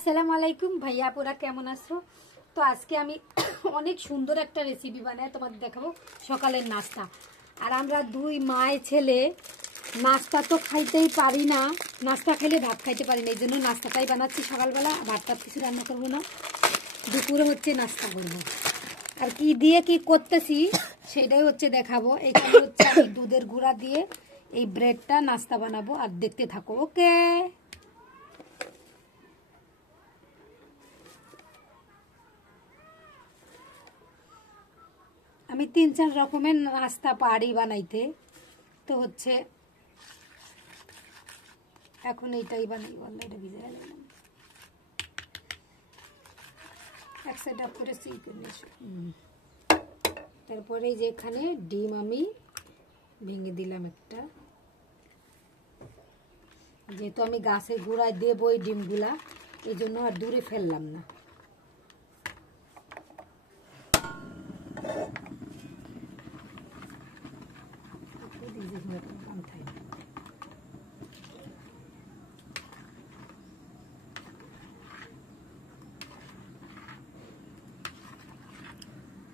আসসালামু আলাইকুম ভাইয়া, আপুরা কেমন আছো? তো আজকে আমি অনেক সুন্দর একটা রেসিপি বানাই তোমাদের দেখাবো, সকালের নাস্তা। আর আমরা দুই মায়ে ছেলে নাস্তা তো খাইতেই পারি না, নাস্তা খেলে ভাত খাইতে পারি না, এই জন্য নাস্তাটাই বানাচ্ছি সকালবেলা। ভাতটা কিছু রান্না করবো না, দুপুরে হচ্ছে নাস্তা করবো। আর কি দিয়ে কি করতেছি সেটাই হচ্ছে দেখাবো। এখানে হচ্ছে আমি দুধের গুঁড়া দিয়ে এই ব্রেডটা নাস্তা বানাবো, আর দেখতে থাকো। ওকে, আমি 3-4 রকমের নাস্তা পারি বানাইতে, তো হচ্ছে এখন এইটাই বানাই। এটা ভিজে গেলাম, এক সাইড আপ করে সিল করে নিয়েছি। তারপরে এই যে এখানে ডিম আমি ভেঙে দিলাম একটা, যেহেতু আমি গাছের গুঁড়ায় দেবো এই ডিমগুলা, এই জন্য আর দূরে ফেললাম না।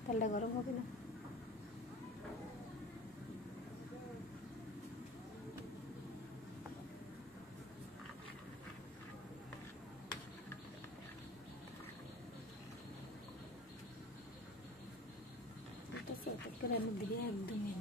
তেলটা গরম হবে না? দিকে একদমই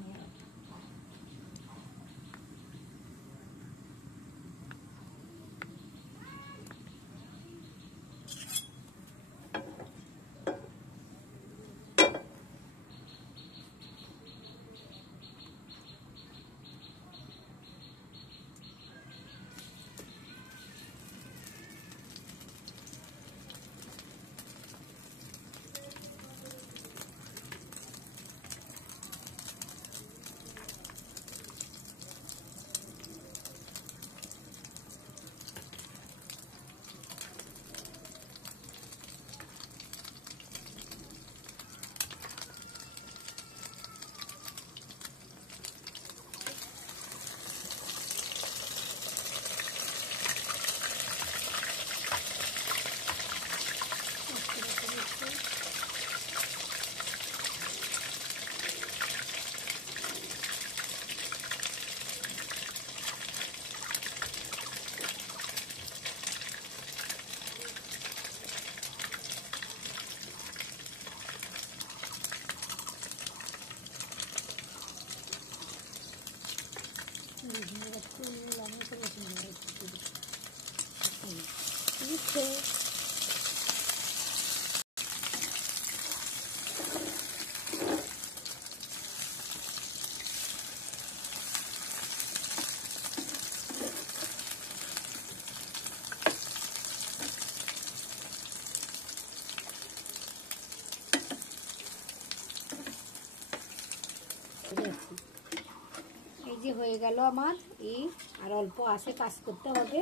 এই যে হয়ে গেল আমার এই, আর অল্প আছে, কাজ করতে হবে,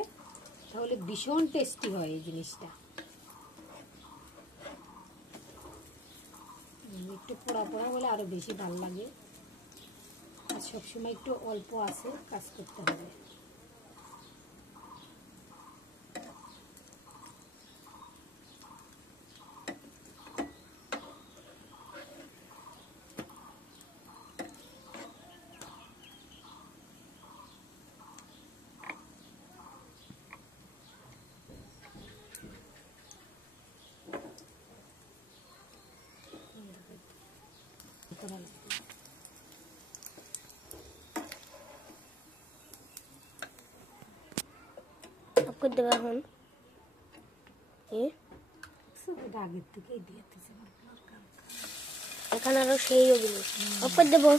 তাহলে ভীষণ টেস্টি হয় এই জিনিসটা। একটু পোড়া পোড়া হলে আরো বেশি ভালো লাগে, আর সবসময় একটু অল্প আছে, কাজ করতে হবে। করে দেবো এখন। আগের থেকেই দিয়ে এখানে আরো সেই অফ করে দেবো।